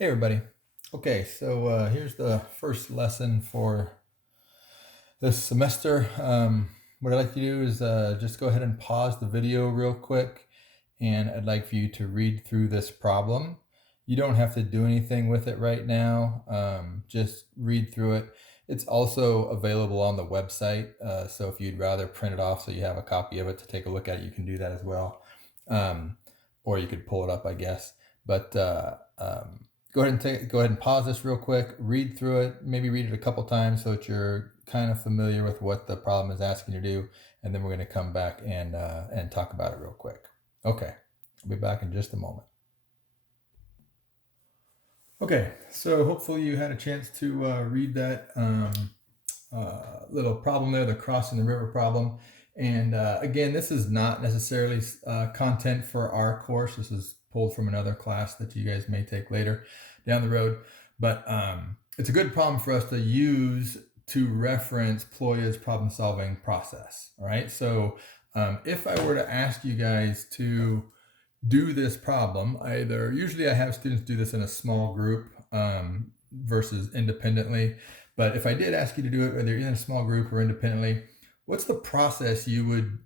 Hey everybody. Okay, so here's the first lesson for this semester. What I'd like to do is just go ahead and pause the video real quick, and I'd like for you to read through this problem. You don't have to do anything with it right now. Just read through it. It's also available on the website, so if you'd rather print it off so you have a copy of it to take a look at, you can do that as well. Um, or you could pull it up, I guess. But go ahead and pause this real quick, read through it, maybe read it a couple times so that you're kind of familiar with what the problem is asking you to do, and then we're going to come back and talk about it real quick. Okay, I'll be back in just a moment. Okay, so hopefully you had a chance to read that little problem there, the crossing the river problem. And again, this is not necessarily content for our course. This is pulled from another class that you guys may take later down the road. But it's a good problem for us to use to reference Ploya's problem solving process. All right. So if I were to ask you guys to do this problem, usually I have students do this in a small group versus independently. But if I did ask you to do it, whether in a small group or independently, what's the process you would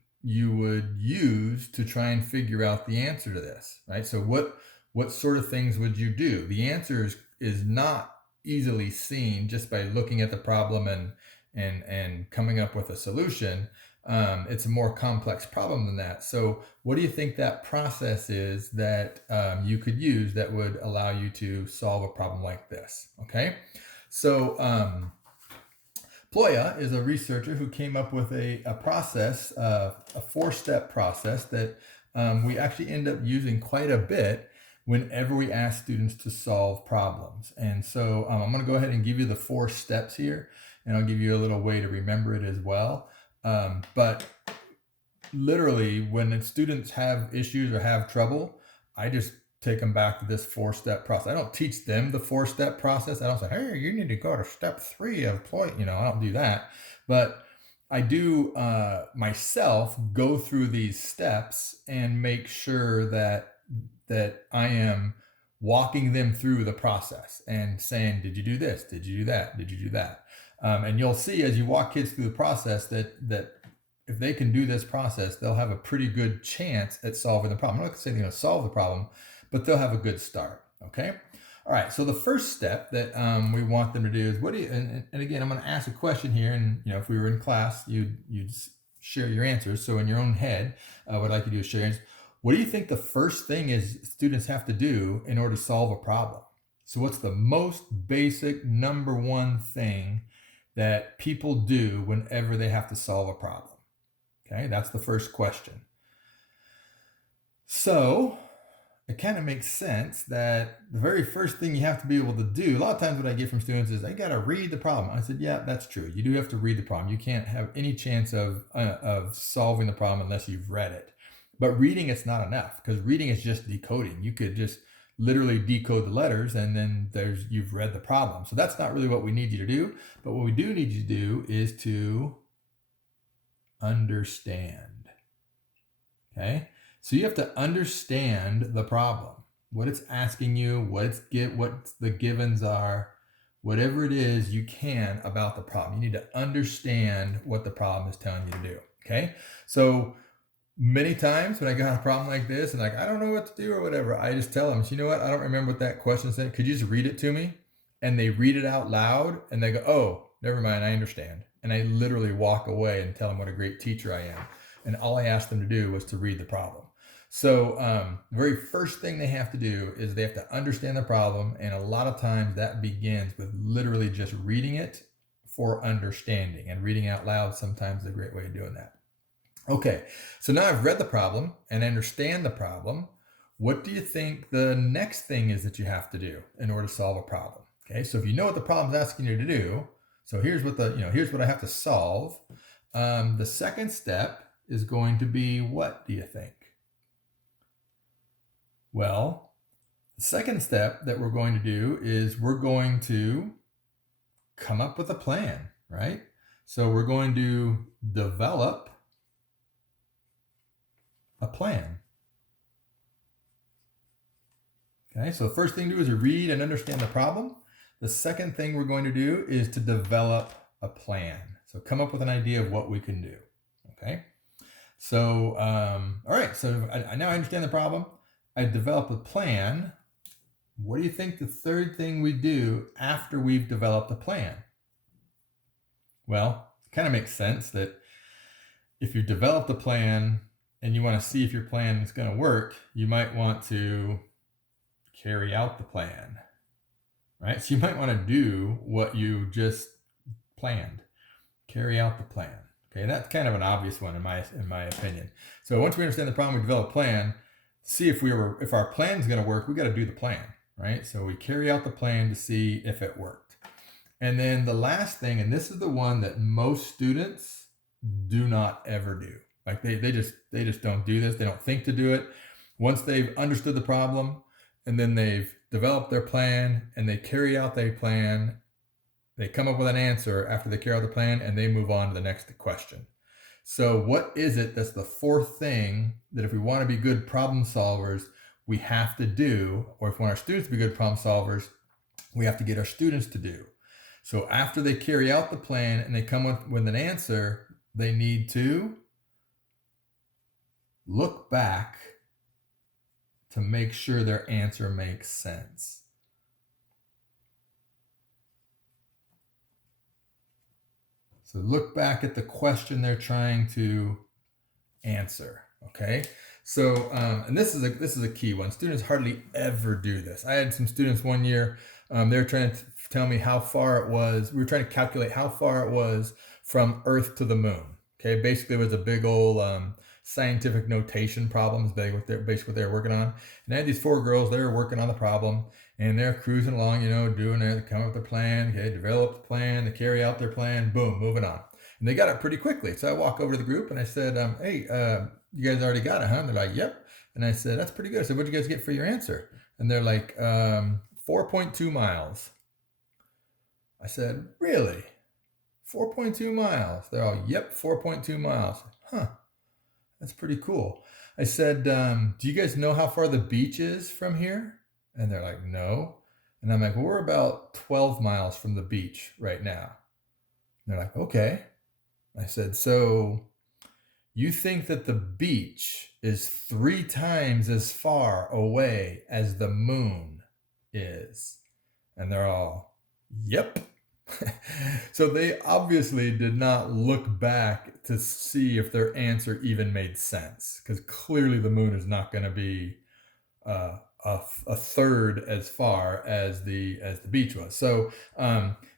use to try and figure out the answer to this, right? So what sort of things would you do? The answer is not easily seen just by looking at the problem and coming up with a solution. It's a more complex problem than that. So what do you think that process is that you could use that would allow you to solve a problem like this? Okay, so Ploya is a researcher who came up with a process, a four-step process that we actually end up using quite a bit whenever we ask students to solve problems. And so I'm going to go ahead and give you the four steps here, and I'll give you a little way to remember it as well. But literally, when students have issues or have trouble, I just take them back to this four-step process. I don't teach them the four-step process. I don't say, hey, you need to go to step 3 of Ploy. I don't do that. But I do myself go through these steps and make sure that I am walking them through the process and saying, did you do this? Did you do that? Did you do that? And you'll see as you walk kids through the process that if they can do this process, they'll have a pretty good chance at solving the problem. I'm not going to say they're going to solve the problem, but they'll have a good start. Okay. All right. So the first step that we want them to do is and again, I'm going to ask a question here. And, if we were in class, you'd share your answers. So in your own head, what I'd like you to do is share your answers. What do you think the first thing is students have to do in order to solve a problem? So what's the most basic number one thing that people do whenever they have to solve a problem? Okay, that's the first question. So it kind of makes sense that the very first thing you have to be able to do, a lot of times what I get from students is, I got to read the problem. I said, yeah, that's true. You do have to read the problem. You can't have any chance of solving the problem unless you've read it. But reading, it's not enough, because reading is just decoding. You could just literally decode the letters and then you've read the problem. So that's not really what we need you to do. But what we do need you to do is to understand. Okay? So you have to understand the problem, what it's asking you, what the givens are, whatever it is you can about the problem. You need to understand what the problem is telling you to do. Okay? So many times when I got a problem like this and I don't know what to do or whatever, I just tell them, so you know what? I don't remember what that question said. Could you just read it to me? And they read it out loud and they go, oh, never mind, I understand. And I literally walk away and tell them what a great teacher I am. And all I asked them to do was to read the problem. So the very first thing they have to do is they have to understand the problem. And a lot of times that begins with literally just reading it for understanding. And reading out loud sometimes is a great way of doing that. Okay, so now I've read the problem and understand the problem. What do you think the next thing is that you have to do in order to solve a problem? Okay, so if you know what the problem is asking you to do, so here's what here's what I have to solve. The second step is going to be, what do you think? Well, the second step that we're going to do is we're going to come up with a plan, right? So we're going to develop a plan. Okay, so the first thing to do is to read and understand the problem. The second thing we're going to do is to develop a plan. So come up with an idea of what we can do. Okay, so all right, so I now understand the problem. I developed a plan. What do you think the third thing we do after we've developed a plan? Well, it kind of makes sense that if you developed a plan and you want to see if your plan is going to work, you might want to carry out the plan, right? So you might want to do what you just planned, carry out the plan. Okay, that's kind of an obvious one in my opinion. So once we understand the problem, we develop a plan. See if our plan is going to work. We got to do the plan, right? So we carry out the plan to see if it worked. And then the last thing, and this is the one that most students do not ever do. Like they just don't do this. They don't think to do it. Once they've understood the problem, and then they've developed their plan and they carry out their plan, they come up with an answer after they carry out the plan and they move on to the next question. So what is it that's the fourth thing that if we want to be good problem solvers, we have to do, or if we want our students to be good problem solvers, we have to get our students to do? So after they carry out the plan and they come up with an answer, they need to look back to make sure their answer makes sense. So look back at the question they're trying to answer. Okay. So, and this is a key one. Students hardly ever do this. I had some students one year, they were trying to tell me how far it was. We were trying to calculate how far it was from Earth to the moon. Okay. Basically it was a big old, scientific notation problems, basically what they were working on. And I had these 4 girls, they were working on the problem and they're cruising along, doing it, they come up with their plan, okay, develop the plan, they carry out their plan, boom, moving on. And they got it pretty quickly. So I walk over to the group and I said, hey, you guys already got it, huh? And they're like, yep. And I said, that's pretty good. I said, what'd you guys get for your answer? And they're like, 4.2 miles. I said, really? 4.2 miles? They're all, yep, 4.2 miles. Huh. That's pretty cool. I said, do you guys know how far the beach is from here? And they're like, no. And I'm like, well, we're about 12 miles from the beach right now. And they're like, okay. I said, so you think that the beach is 3 times as far away as the moon is? And they're all, yep. So they obviously did not look back to see if their answer even made sense, because clearly the moon is not going to be a third as far as the beach was. So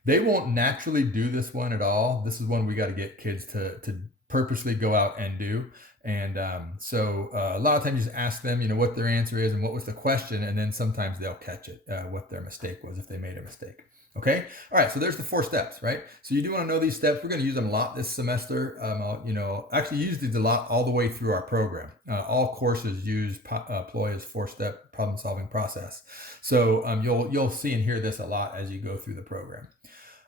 they won't naturally do this one at all. This is one we got to get kids to purposely go out and do. And so a lot of times you just ask them, what their answer is and what was the question, and then sometimes they'll catch it, what their mistake was if they made a mistake. Okay. All right. So there's the 4 steps, right? So you do want to know these steps. We're going to use them a lot this semester. Actually use these a lot all the way through our program. All courses use Ploya's 4-step problem solving process. So you'll see and hear this a lot as you go through the program.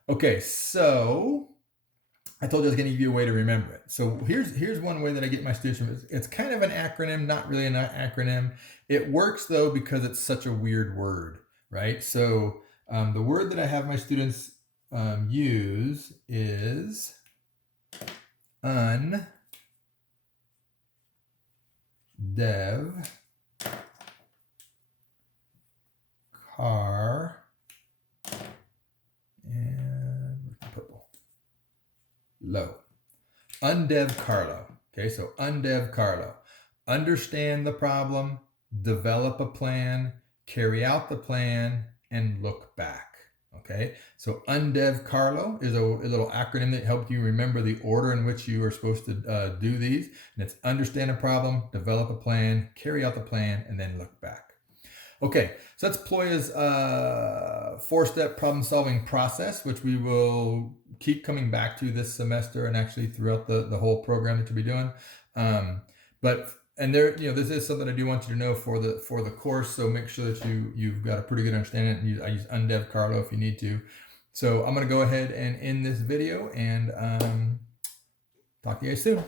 Okay. So I told you I was going to give you a way to remember it. So here's one way that I get my students from it. It's kind of an acronym, not really an acronym. It works though because it's such a weird word, right? So the word that I have my students use is undev car and purple low. Undev Carlo. Okay, so undev Carlo. Understand the problem, develop a plan, carry out the plan, and look back. Okay, so undev Carlo is a little acronym that helps you remember the order in which you are supposed to do these. And it's understand a problem, develop a plan, carry out the plan, and then look back. Okay, so that's Ploya's 4-step problem solving process, which we will keep coming back to this semester and actually throughout the whole program that you'll be doing. This is something I do want you to know for the course. So make sure that you've got a pretty good understanding. And I use undev Carlo if you need to. So I'm going to go ahead and end this video and talk to you guys soon.